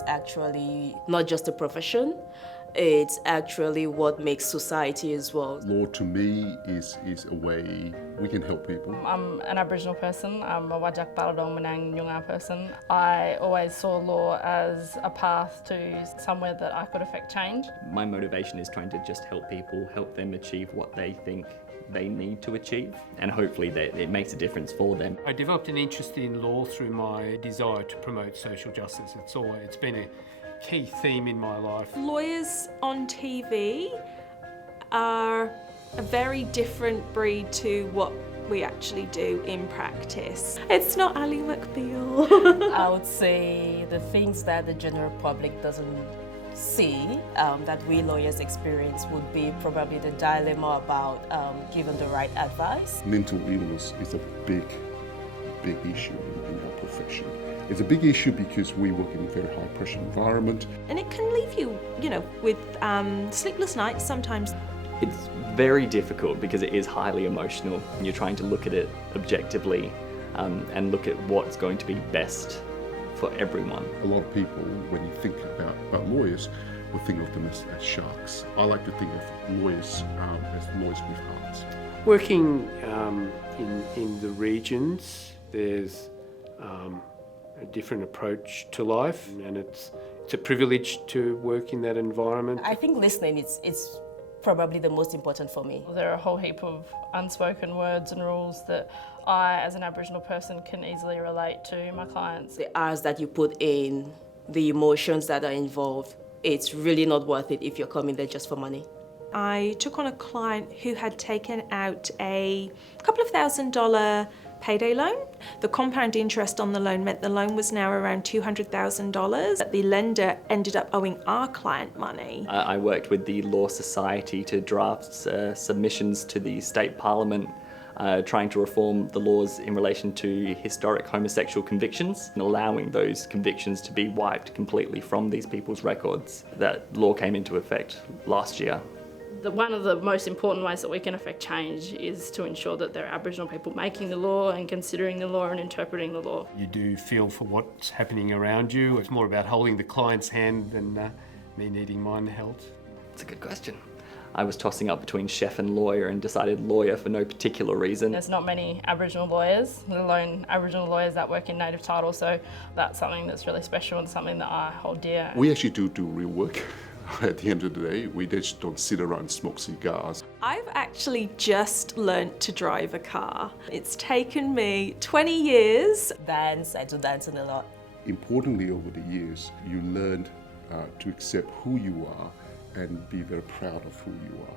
is actually not just a profession, it's actually what makes society as well. Law to me is a way we can help people. I'm an Aboriginal person, I'm a Whadjuk Baladong Menang Nyungar person. I always saw law as a path to somewhere that I could affect change. My motivation is trying to just help people, help them achieve what they think they need to achieve, and hopefully that it makes a difference for them. I developed an interest in law through my desire to promote social justice. It's been a key theme in my life. Lawyers on TV are a very different breed to what we actually do in practice. It's not Ally McBeal. I would say the things that the general public doesn't see that we lawyers experience would be probably the dilemma about giving the right advice. Mental illness is a big issue in our profession. It's a big issue because we work in a very high pressure environment. And it can leave you, with sleepless nights sometimes. It's very difficult because it is highly emotional, and you're trying to look at it objectively and look at what's going to be best for everyone. A lot of people, when you think about lawyers, will think of them as sharks. I like to think of lawyers as lawyers with hearts. Working in the regions, there's a different approach to life, and it's a privilege to work in that environment. I think listening is probably the most important for me. There are a whole heap of unspoken words and rules that I, as an Aboriginal person, can easily relate to my clients. The hours that you put in, the emotions that are involved, it's really not worth it if you're coming there just for money. I took on a client who had taken out a couple of $1,000 payday loan. The compound interest on the loan meant the loan was now around $200,000. The lender ended up owing our client money. I worked with the Law Society to draft submissions to the State Parliament trying to reform the laws in relation to historic homosexual convictions and allowing those convictions to be wiped completely from these people's records. That law came into effect last year. One of the most important ways that we can affect change is to ensure that there are Aboriginal people making the law and considering the law and interpreting the law. You do feel for what's happening around you. It's more about holding the client's hand than me needing mine held. It's a good question. I was tossing up between chef and lawyer and decided lawyer for no particular reason. There's not many Aboriginal lawyers, let alone Aboriginal lawyers that work in native title, so that's something that's really special and something that I hold dear. We actually do real work. At the end of the day, we just don't sit around and smoke cigars. I've actually just learnt to drive a car. It's taken me 20 years. I do dancing a lot. Importantly, over the years, you learn to accept who you are and be very proud of who you are.